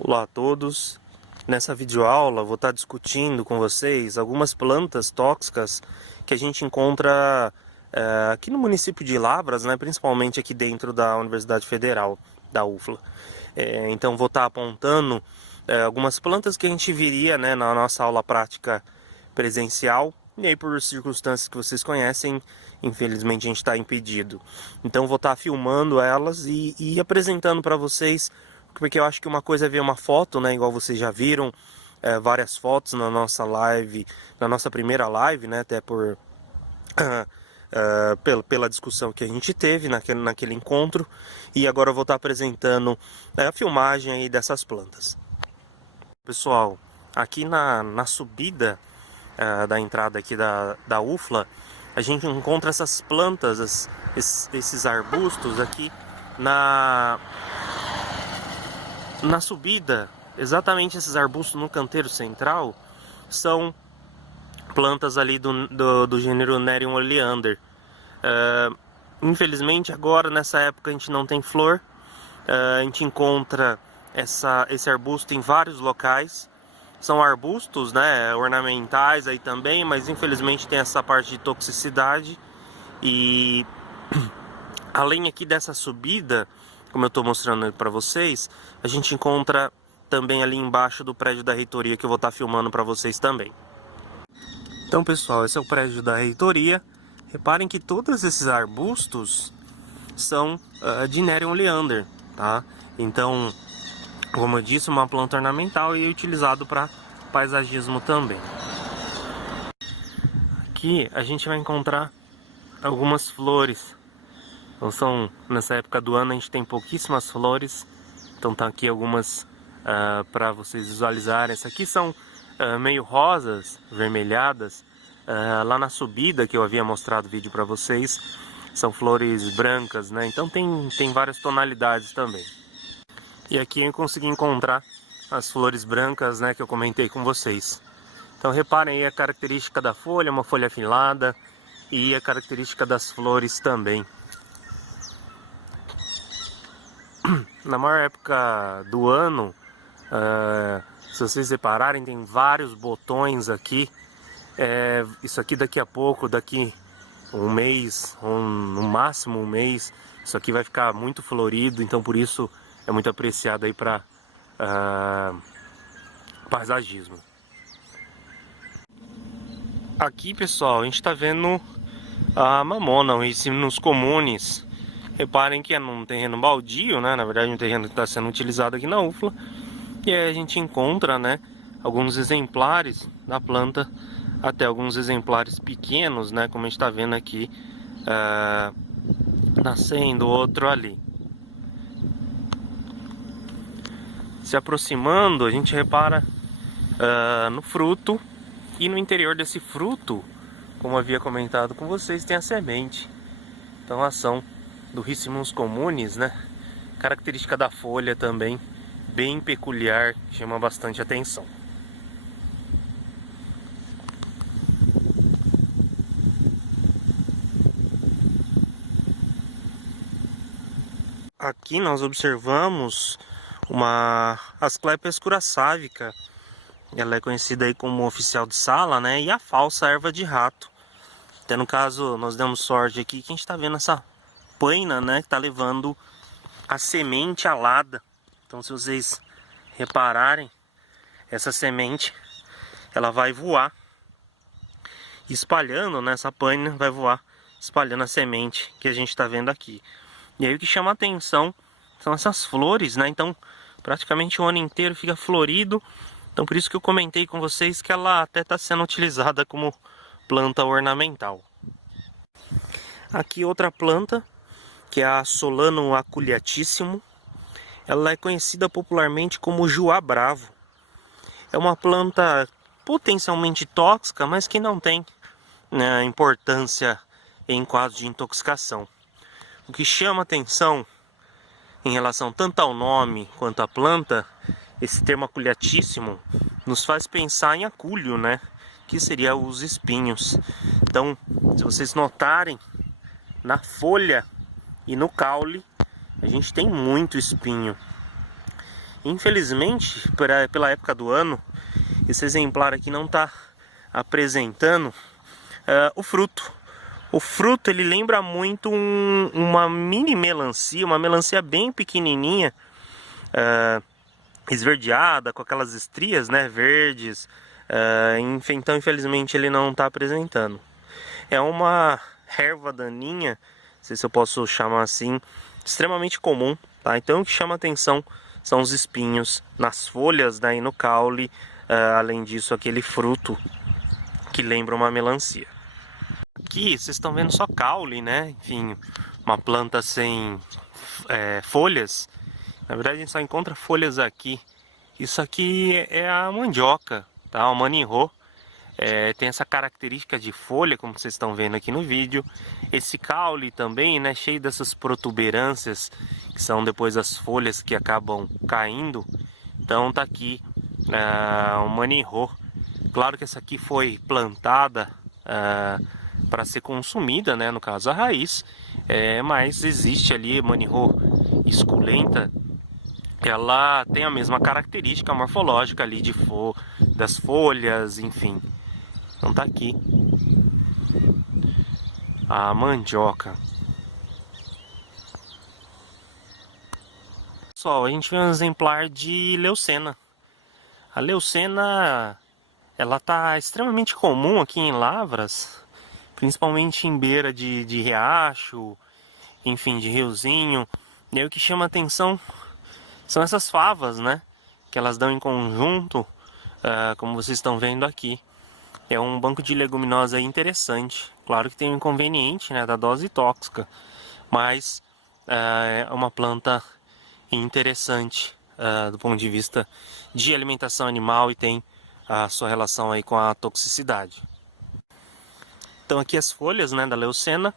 Olá a todos. Nessa videoaula vou estar discutindo com vocês algumas plantas tóxicas que a gente encontra aqui no município de Lavras, né, principalmente aqui dentro da Universidade Federal da UFLA. Então vou estar apontando algumas plantas que a gente viria, né, na nossa aula prática presencial. E aí, por circunstâncias que vocês conhecem, infelizmente a gente está impedido. Então vou estar filmando elas e apresentando para vocês, porque eu acho que uma coisa é ver uma foto, né, igual vocês já viram várias fotos na nossa live, na nossa primeira live, né, até por pela discussão que a gente teve naquele encontro. E agora eu vou estar apresentando a filmagem aí dessas plantas. Pessoal, aqui na subida da entrada aqui da UFLA, a gente encontra essas plantas, esses arbustos aqui na subida. Exatamente, esses arbustos no canteiro central são plantas ali do gênero Nerium oleander. Infelizmente agora nessa época a gente não tem flor. A gente encontra esse arbusto em vários locais. São arbustos, né, ornamentais aí também, mas infelizmente tem essa parte de toxicidade. E além aqui dessa subida, como eu estou mostrando para vocês, a gente encontra também ali embaixo do prédio da reitoria, que eu vou estar filmando para vocês também. Então pessoal, esse é o prédio da reitoria. Reparem que todos esses arbustos são de Nerium oleander, tá? Então, como eu disse, uma planta ornamental e utilizado para paisagismo também. Aqui a gente vai encontrar algumas flores. Então nessa época do ano a gente tem pouquíssimas flores. Então tá aqui algumas para vocês visualizarem. Essas aqui são meio rosas, vermelhadas. Lá na subida que eu havia mostrado o vídeo para vocês, são flores brancas, né? Então tem várias tonalidades também. E aqui eu consegui encontrar as flores brancas, né, que eu comentei com vocês. Então reparem aí a característica da folha, uma folha afilada, e a característica das flores também. Na maior época do ano, se vocês repararem, tem vários botões aqui. Isso aqui daqui a pouco, daqui um mês, no máximo um mês, isso aqui vai ficar muito florido, então por isso é muito apreciado aí para paisagismo. Aqui pessoal, a gente está vendo a mamona, o Ricinus comunis. Reparem que é num terreno baldio, né? Na verdade, um terreno que está sendo utilizado aqui na UFLA. E aí a gente encontra, né, alguns exemplares da planta, até alguns exemplares pequenos, né? Como a gente está vendo aqui, nascendo outro ali. Se aproximando, a gente repara no fruto. E no interior desse fruto, como havia comentado com vocês, tem a semente. Então a ação do Ricinus comunis, né? Característica da folha também, bem peculiar, chama bastante atenção. Aqui nós observamos Asclepias curaçavica. Ela é conhecida aí como oficial de sala, né? E a falsa erva de rato. Até no caso, nós demos sorte aqui que a gente está vendo essa paina, né? Que está levando a semente alada. Então, se vocês repararem, essa semente, ela vai voar espalhando, né? Essa paina vai voar espalhando a semente que a gente está vendo aqui. E aí o que chama a atenção são essas flores, né? Então, praticamente o ano inteiro fica florido. Então por isso que eu comentei com vocês que ela até está sendo utilizada como planta ornamental. Aqui outra planta, que é a Solanum aculeatissimo. Ela é conhecida popularmente como Juá Bravo. É uma planta potencialmente tóxica, mas que não tem, né, importância em caso de intoxicação. O que chama atenção em relação tanto ao nome quanto à planta, esse termo aculeatissimo nos faz pensar em acúleo, né? Que seria os espinhos. Então, se vocês notarem, na folha e no caule, a gente tem muito espinho. Infelizmente, pela época do ano, esse exemplar aqui não está apresentando o fruto. O fruto ele lembra muito uma mini melancia, uma melancia bem pequenininha, esverdeada, com aquelas estrias, né, verdes. Então, infelizmente, ele não está apresentando. É uma erva daninha, não sei se eu posso chamar assim, extremamente comum, tá? Então, o que chama atenção são os espinhos nas folhas, né, e no caule. Além disso, aquele fruto que lembra uma melancia. Aqui vocês estão vendo só caule, né? Enfim, uma planta sem folhas. Na verdade, a gente só encontra folhas aqui. Isso aqui é a mandioca, tá? O manihô. Tem essa característica de folha, como vocês estão vendo aqui no vídeo. Esse caule também, né? Cheio dessas protuberâncias, que são depois as folhas que acabam caindo. Então tá aqui o manihô. Claro que essa aqui foi plantada para ser consumida, né? No caso a raiz. Mas existe ali manihô esculenta. Ela tem a mesma característica morfológica ali das folhas, enfim. Então tá aqui a mandioca. Pessoal, a gente vê um exemplar de leucena. A leucena, ela tá extremamente comum aqui em Lavras, principalmente em beira de riacho, enfim, de riozinho. E aí o que chama atenção são essas favas, né? Que elas dão em conjunto, como vocês estão vendo aqui. É um banco de leguminosa interessante. Claro que tem um inconveniente, né, da dose tóxica, mas é uma planta interessante do ponto de vista de alimentação animal e tem a sua relação aí com a toxicidade. Então aqui as folhas, né, da leucena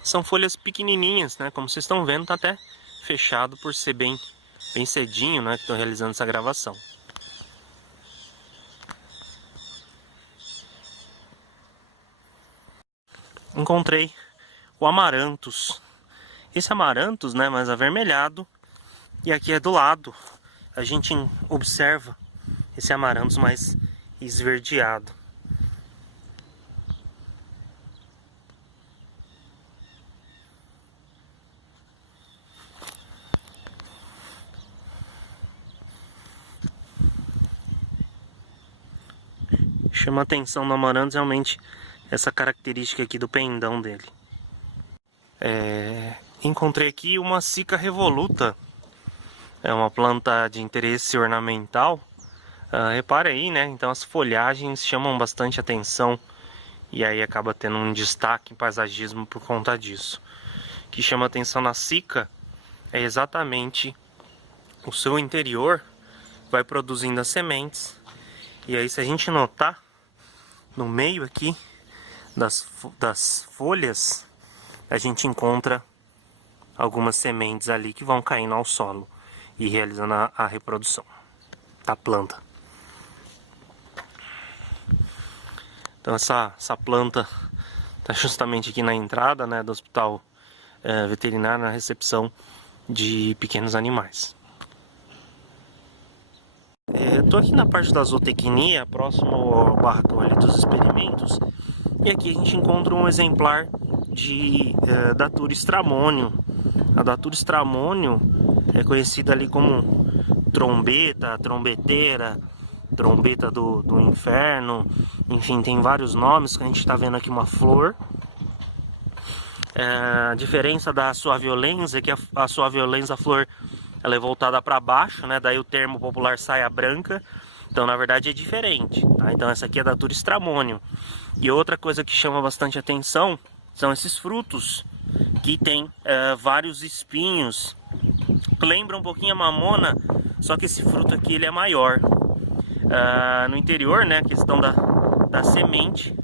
são folhas pequenininhas, né, como vocês estão vendo, tá até fechado por ser bem cedinho, né, que estou realizando essa gravação. Encontrei o amaranthus. Esse amaranthus, né, mais avermelhado, e aqui do lado a gente observa esse amaranthus mais esverdeado. Chama a atenção no amaranthus realmente essa característica aqui do pendão dele. Encontrei aqui uma Cica revoluta. É uma planta de interesse ornamental. Repara aí, né? Então as folhagens chamam bastante atenção. E aí acaba tendo um destaque em paisagismo por conta disso. O que chama atenção na Cica é exatamente o seu interior vai produzindo as sementes. E aí se a gente notar, no meio aqui das folhas, a gente encontra algumas sementes ali que vão caindo ao solo e realizando a reprodução da planta. Então essa planta está justamente aqui na entrada, né, do hospital veterinário, na recepção de pequenos animais. Estou aqui na parte da zootecnia, próximo ao barracão ali dos experimentos, e aqui a gente encontra um exemplar de Datura stramonium. A Datura stramonium é conhecida ali como trombeta, trombeteira, trombeta do inferno, enfim, tem vários nomes que a gente está vendo aqui uma flor. A diferença da sua violência é que a sua violência, a flor, ela é voltada para baixo, né? Daí o termo popular saia branca. Então, na verdade, é diferente. Tá? Então, essa aqui é da Datura stramonium. E outra coisa que chama bastante atenção são esses frutos que tem vários espinhos. Lembra um pouquinho a mamona, só que esse fruto aqui ele é maior. No interior, né, a questão da semente,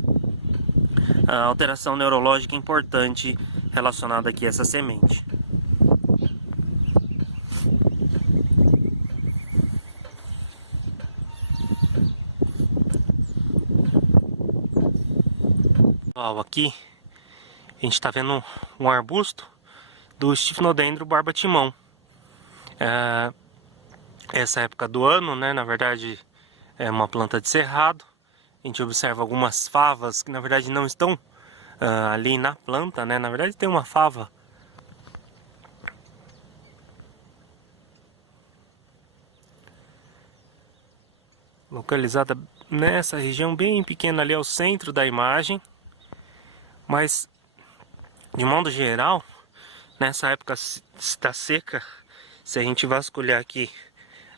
a alteração neurológica importante relacionada aqui a essa semente. Aqui a gente está vendo um arbusto do Stiphnodendron barbatimão. essa época do ano, né? Na verdade é uma planta de cerrado. A gente observa algumas favas que na verdade não estão ali na planta, né? Na verdade tem uma fava localizada nessa região bem pequena ali ao centro da imagem, mas de modo geral, nessa época está seca. Se a gente vasculhar aqui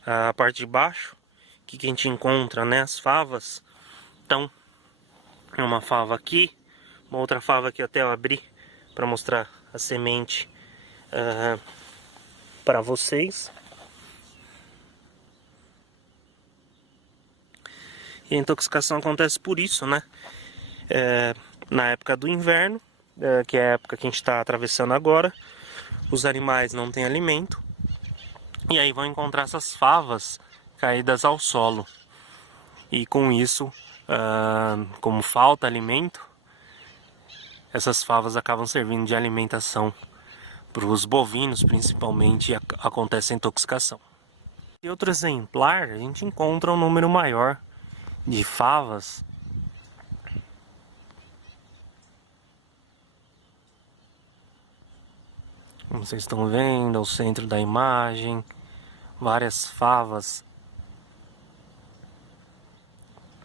a parte de baixo, o que a gente encontra, né? As favas. Então, é uma fava aqui, uma outra fava que até eu abri para mostrar a semente para vocês. E a intoxicação acontece por isso, né? Na época do inverno, que é a época que a gente está atravessando agora, os animais não têm alimento e aí vão encontrar essas favas caídas ao solo. E com isso, como falta alimento, essas favas acabam servindo de alimentação para os bovinos, principalmente, e acontece a intoxicação. Em outro exemplar, a gente encontra um número maior de favas. Como vocês estão vendo, ao centro da imagem, várias favas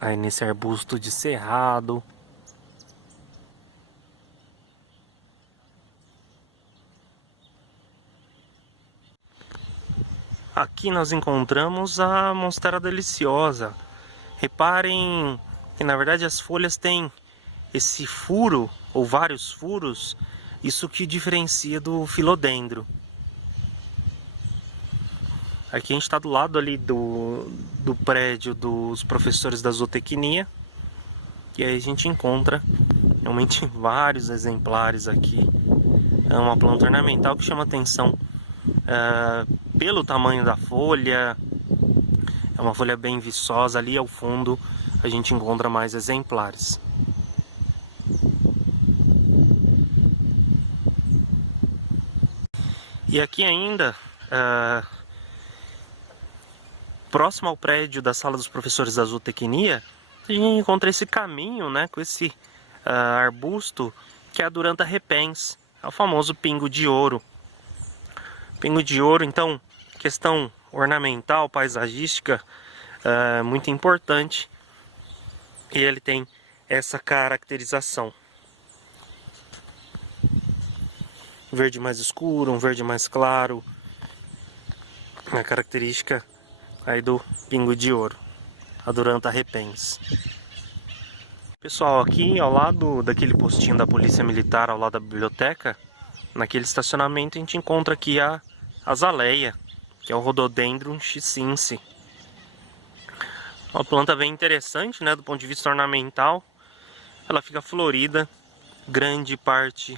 aí nesse arbusto de cerrado. Aqui nós encontramos a Monstera deliciosa. Reparem que na verdade as folhas têm esse furo, ou vários furos, isso que diferencia do filodendro. Aqui a gente está do lado ali do prédio dos professores da zootecnia. E aí a gente encontra realmente vários exemplares aqui. É uma planta ornamental que chama atenção pelo tamanho da folha. É uma folha bem viçosa. Ali ao fundo a gente encontra mais exemplares. E aqui ainda, próximo ao prédio da sala dos professores da zootecnia, a gente encontra esse caminho, né, com esse arbusto que é a Duranta repens, é o famoso pingo de ouro. Pingo de ouro, então, questão ornamental, paisagística, muito importante. E ele tem essa caracterização. Um verde mais escuro, um verde mais claro. A característica aí do pingo de ouro, a Duranta repens. Pessoal, aqui ao lado daquele postinho da polícia militar, ao lado da biblioteca, naquele estacionamento a gente encontra aqui a azaleia, que é o Rhododendron chiscense. Uma planta bem interessante, né, do ponto de vista ornamental. Ela fica florida grande parte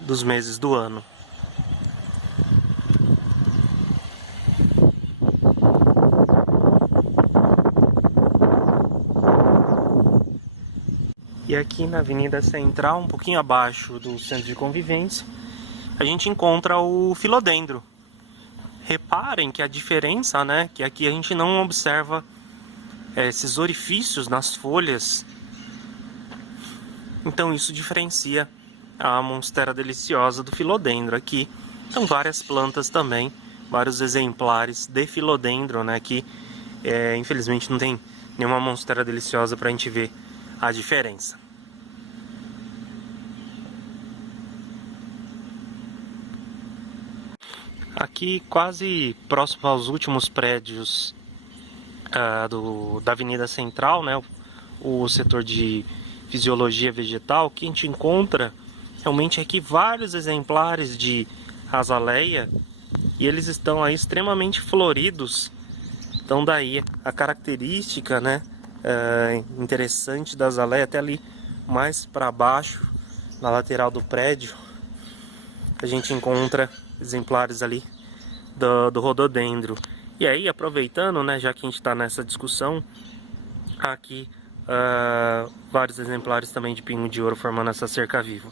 dos meses do ano. E aqui na Avenida Central, um pouquinho abaixo do Centro de Convivência, a gente encontra o filodendro. Reparem que a diferença, né, que aqui a gente não observa esses orifícios nas folhas. Então isso diferencia a Monstera deliciosa do filodendro. Aqui são várias plantas também, vários exemplares de filodendro, né, que infelizmente não tem nenhuma Monstera deliciosa para a gente ver a diferença. Aqui quase próximo aos últimos prédios da Avenida Central, né, o setor de fisiologia vegetal, que a gente encontra realmente aqui vários exemplares de azaleia e eles estão aí extremamente floridos. Então daí a característica, né, interessante da azaleia, até ali mais para baixo, na lateral do prédio, a gente encontra exemplares ali do rododendro. E aí, aproveitando, né, já que a gente está nessa discussão, aqui vários exemplares também de pingo de ouro formando essa cerca viva.